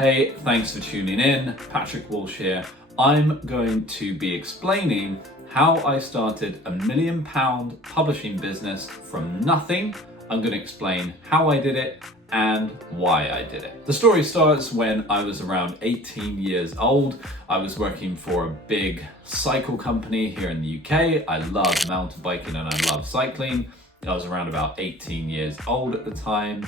Hey, thanks for tuning in. Patrick Walsh here. I'm going to be explaining how I started a £1 million publishing business from nothing. I'm going to explain how I did it and why I did it. The story starts when I was around 18 years old. I was working for a big cycle company here in the UK. I love mountain biking and I love cycling. I was around about 18 years old at the time,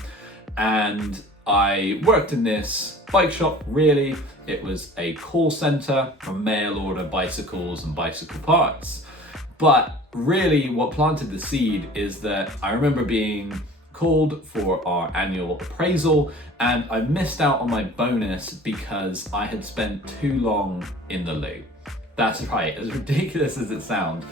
and I worked in this bike shop. Really, it was a call center for mail order bicycles and bicycle parts. But really what planted the seed is that I remember being called for our annual appraisal, and I missed out on my bonus because I had spent too long in the loo. That's right, as ridiculous as it sounds,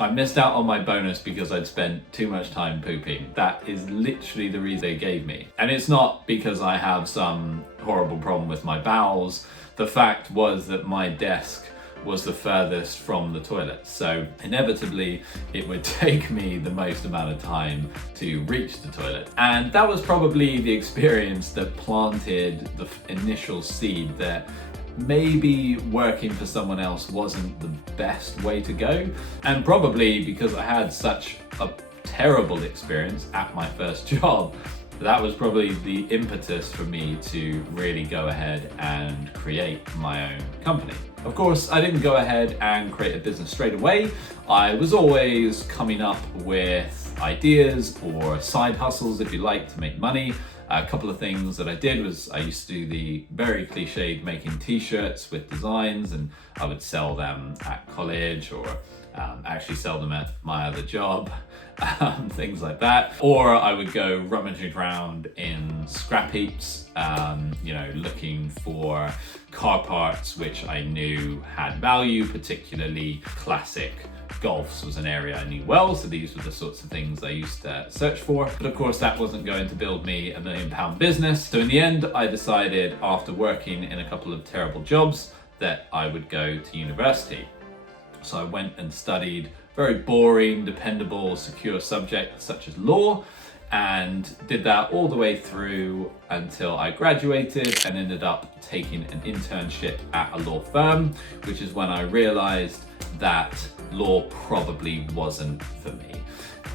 I missed out on my bonus because I'd spent too much time pooping. That is literally the reason they gave me. And it's not because I have some horrible problem with my bowels. The fact was that my desk was the furthest from the toilet. So inevitably it would take me the most amount of time to reach the toilet. And that was probably the experience that planted the initial seed that maybe working for someone else wasn't the best way to go. And probably because I had such a terrible experience at my first job, that was probably the impetus for me to really go ahead and create my own company. Of course, I didn't go ahead and create a business straight away. I was always coming up with ideas or side hustles, if you like, to make money. A couple of things that I did was I used to do the very cliched making t-shirts with designs, and I would sell them at college or actually sell them at my other job, things like that. Or I would go rummaging around in scrap heaps, looking for car parts which I knew had value, particularly classic golfs was an area I knew well, so these were the sorts of things I used to search for. But of course that wasn't going to build me a £1 million business. So in the end, I decided after working in a couple of terrible jobs that I would go to university. So I went and studied very boring, dependable, secure subjects such as law, and did that all the way through until I graduated and ended up taking an internship at a law firm, which is when I realized that law probably wasn't for me.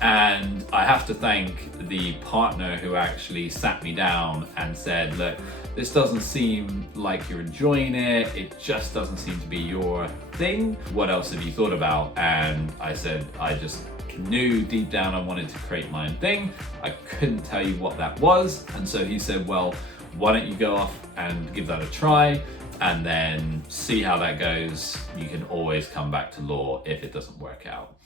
And I have to thank the partner who actually sat me down and said, look, this doesn't seem like you're enjoying it. It just doesn't seem to be your thing. What else have you thought about? And I said, I just knew deep down I wanted to create my own thing. I couldn't tell you what that was. And so he said, well, why don't you go off and give that a try and then see how that goes. You can always come back to law if it doesn't work out.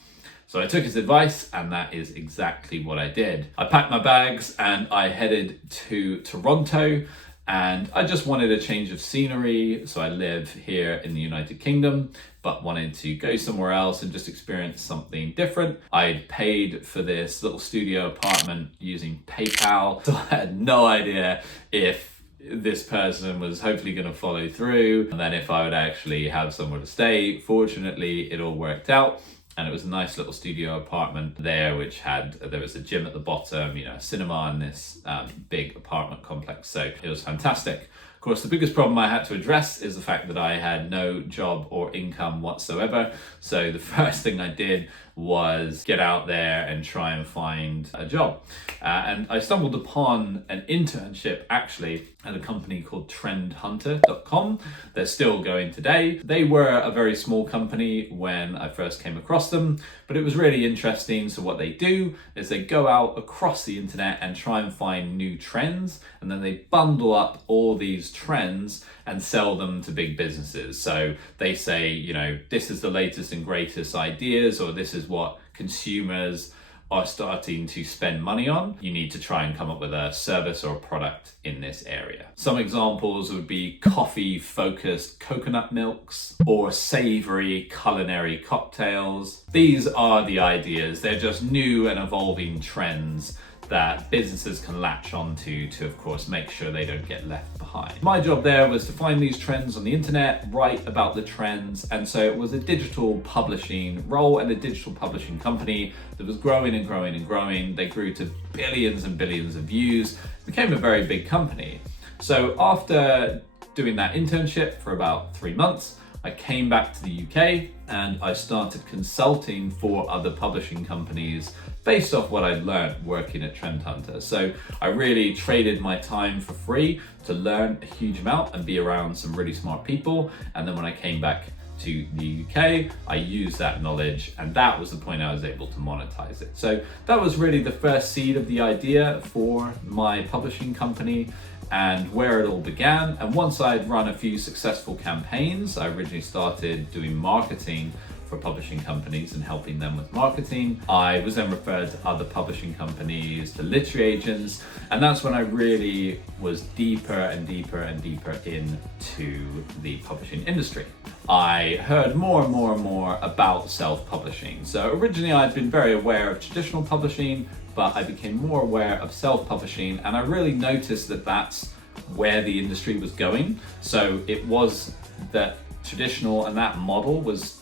So I took his advice, and that is exactly what I did. I packed my bags and I headed to Toronto, and I just wanted a change of scenery. So I live here in the United Kingdom, but wanted to go somewhere else and just experience something different. I paid for this little studio apartment using PayPal, so I had no idea if this person was hopefully going to follow through, and then if I would actually have somewhere to stay. Fortunately, it all worked out, and it was a nice little studio apartment there, which there was a gym at the bottom, a cinema in this big apartment complex. So it was fantastic. Of course, the biggest problem I had to address is the fact that I had no job or income whatsoever. So the first thing I did was get out there and try and find a job. And I stumbled upon an internship actually at a company called trendhunter.com. They're still going today. They were a very small company when I first came across them, but it was really interesting. So what they do is they go out across the internet and try and find new trends, and then they bundle up all these trends and sell them to big businesses. So they say, this is the latest and greatest ideas, or this is what consumers are starting to spend money on. You need to try and come up with a service or a product in this area. Some examples would be coffee-focused coconut milks or savory culinary cocktails. These are the ideas. They're just new and evolving trends that businesses can latch onto to, of course, make sure they don't get left behind. My job there was to find these trends on the internet, write about the trends, and so it was a digital publishing role and a digital publishing company that was growing and growing and growing. They grew to billions and billions of views, became a very big company. So after doing that internship for about 3 months, I came back to the UK and I started consulting for other publishing companies based off what I'd learned working at Trend Hunter. So I really traded my time for free to learn a huge amount and be around some really smart people. And then when I came back to the UK, I used that knowledge, and that was the point I was able to monetize it. So that was really the first seed of the idea for my publishing company and where it all began. And once I'd run a few successful campaigns, I originally started doing marketing for publishing companies and helping them with marketing. I was then referred to other publishing companies, to literary agents, and that's when I really was deeper and deeper and deeper into the publishing industry. I heard more and more and more about self-publishing. So originally I'd been very aware of traditional publishing, but I became more aware of self-publishing, and I really noticed that that's where the industry was going. So it was that traditional and that model was,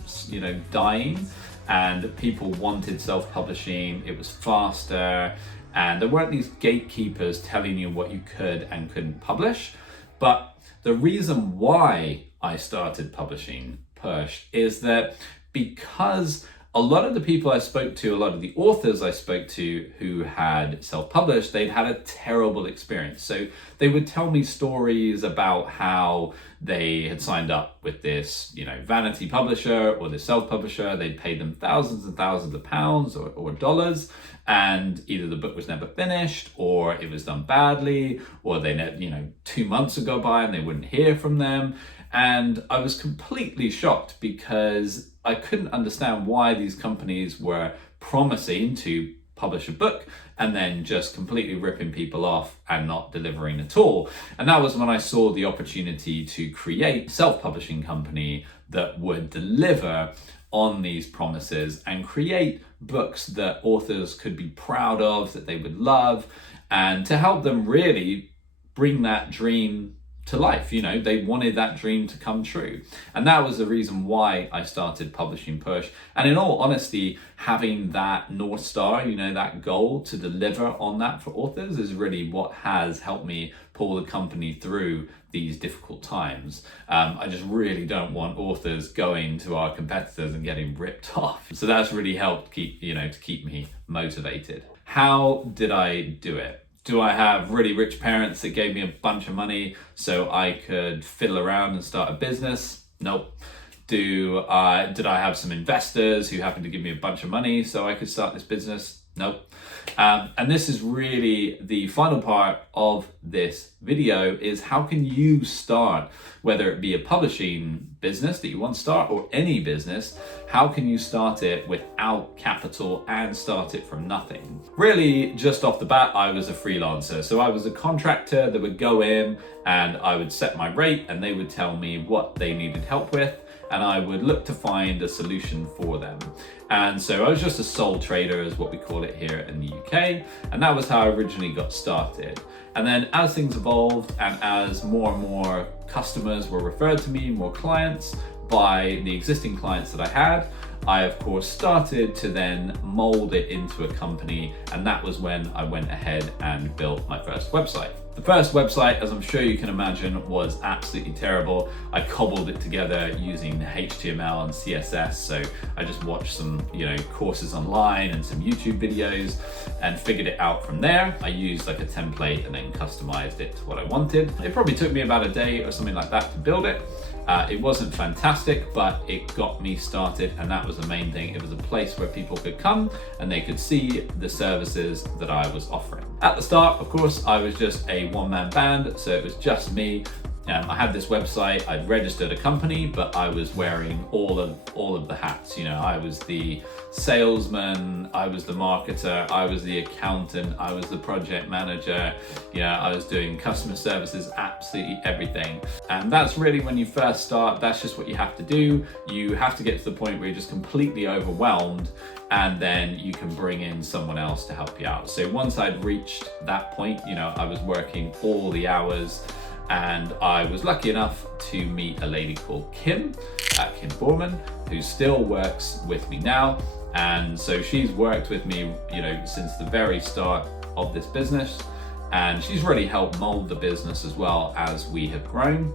dying, and people wanted self-publishing. It was faster, and there weren't these gatekeepers telling you what you could and couldn't publish. But the reason why I started publishing Push is that because a lot of the people I spoke to, a lot of the authors I spoke to who had self-published, they'd had a terrible experience. So they would tell me stories about how they had signed up with this, vanity publisher or this self-publisher. They'd paid them thousands and thousands of pounds or dollars, and either the book was never finished, or it was done badly, or they 2 months would go by and they wouldn't hear from them. And I was completely shocked because I couldn't understand why these companies were promising to publish a book and then just completely ripping people off and not delivering at all. And that was when I saw the opportunity to create a self-publishing company that would deliver on these promises and create books that authors could be proud of, that they would love, and to help them really bring that dream to life. They wanted that dream to come true. And that was the reason why I started publishing Push. And in all honesty, having that North Star, that goal to deliver on that for authors is really what has helped me pull the company through these difficult times. I just really don't want authors going to our competitors and getting ripped off. So that's really helped to keep me motivated. How did I do it? Do I have really rich parents that gave me a bunch of money so I could fiddle around and start a business? Nope. Did I have some investors who happened to give me a bunch of money so I could start this business? Nope. And this is really the final part of this video, is how can you start, whether it be a publishing business that you want to start or any business, how can you start it without capital and start it from nothing? Really, just off the bat, I was a freelancer. So I was a contractor that would go in and I would set my rate and they would tell me what they needed help with, and I would look to find a solution for them. And so I was just a sole trader, is what we call it here in the UK. And that was how I originally got started. And then as things evolved and as more and more customers were referred to me, more clients by the existing clients that I had, I of course started to then mold it into a company. And that was when I went ahead and built my first website. The first website, as I'm sure you can imagine, was absolutely terrible. I cobbled it together using HTML and CSS. So I just watched some, courses online and some YouTube videos and figured it out from there. I used like a template and then customized it to what I wanted. It probably took me about a day or something like that to build it. It wasn't fantastic, but it got me started, and that was the main thing. It was a place where people could come and they could see the services that I was offering. At the start, of course, I was just a one-man band, so it was just me. I had this website, I'd registered a company, but I was wearing all of the hats. I was the salesman, I was the marketer, I was the accountant, I was the project manager, I was doing customer services, absolutely everything. And that's really when you first start, that's just what you have to do. You have to get to the point where you're just completely overwhelmed, and then you can bring in someone else to help you out. So once I'd reached that point, I was working all the hours. And I was lucky enough to meet a lady called Kim Borman, who still works with me now. And so she's worked with me, since the very start of this business. and she's really helped mold the business as well as we have grown.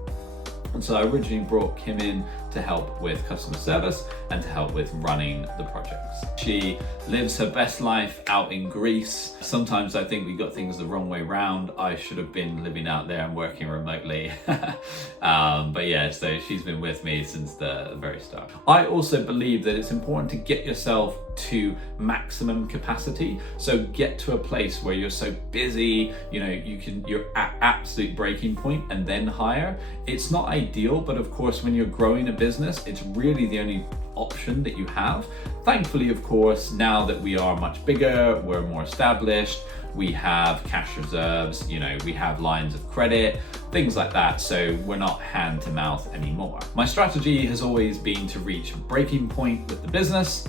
And so I originally brought Kim in to help with customer service and to help with running the projects. She lives her best life out in Greece. Sometimes I think we got things the wrong way round. I should have been living out there and working remotely. But yeah, so she's been with me since the very start. I also believe that it's important to get yourself to maximum capacity. So get to a place where you're so busy, you're at absolute breaking point and then hire. It's not ideal, but of course, when you're growing a business, it's really the only option that you have. Thankfully, of course, now that we are much bigger, we're more established, we have cash reserves, we have lines of credit, things like that. So we're not hand to mouth anymore. My strategy has always been to reach breaking point with the business,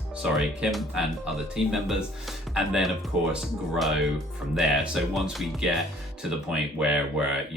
Kim and other team members, and then of course grow from there. So once we get to the point where we're,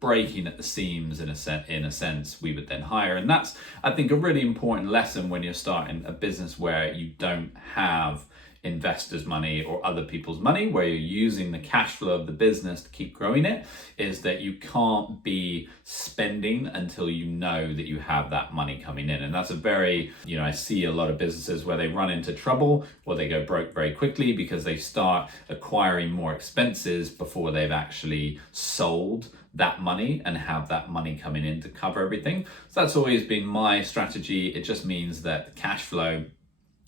breaking at the seams in a sense, we would then hire. And that's, I think, a really important lesson when you're starting a business where you don't have investors' money or other people's money, where you're using the cash flow of the business to keep growing it, is that you can't be spending until you know that you have that money coming in. And that's a very, I see a lot of businesses where they run into trouble or they go broke very quickly because they start acquiring more expenses before they've actually sold that money and have that money coming in to cover everything. So that's always been my strategy. It just means that the cash flow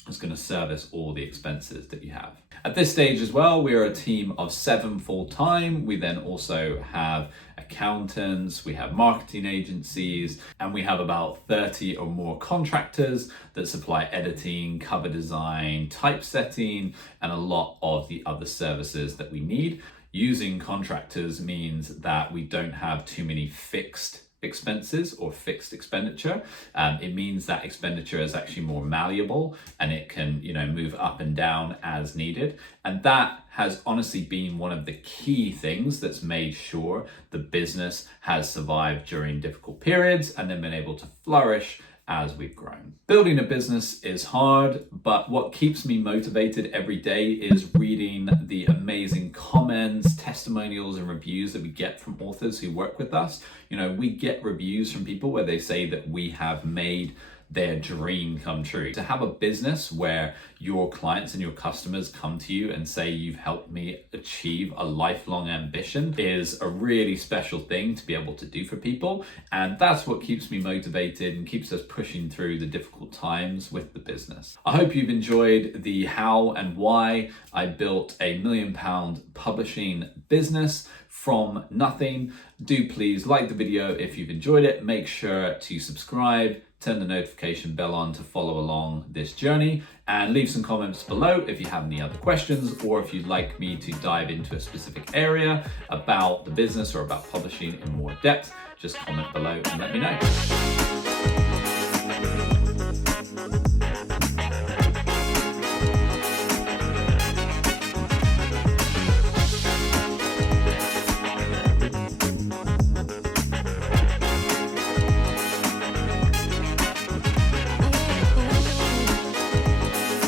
is going to service all the expenses that you have. At this stage as well, we are a team of 7 full-time. We then also have accountants, we have marketing agencies, and we have about 30 or more contractors that supply editing, cover design, typesetting, and a lot of the other services that we need. Using contractors means that we don't have too many fixed expenses or fixed expenditure. It means that expenditure is actually more malleable and it can, move up and down as needed. And that has honestly been one of the key things that's made sure the business has survived during difficult periods and then been able to flourish as we've grown. Building a business is hard, but what keeps me motivated every day is reading the amazing comments, testimonials, and reviews that we get from authors who work with us. We get reviews from people where they say that we have made their dream come true. To have a business where your clients and your customers come to you and say you've helped me achieve a lifelong ambition is a really special thing to be able to do for people. And that's what keeps me motivated and keeps us pushing through the difficult times with the business. I hope you've enjoyed the how and why I built a £1 million publishing business from nothing. Do please like the video if you've enjoyed it. Make sure to subscribe, turn the notification bell on to follow along this journey, and leave some comments below if you have any other questions or if you'd like me to dive into a specific area about the business or about publishing in more depth. Just comment below and let me know.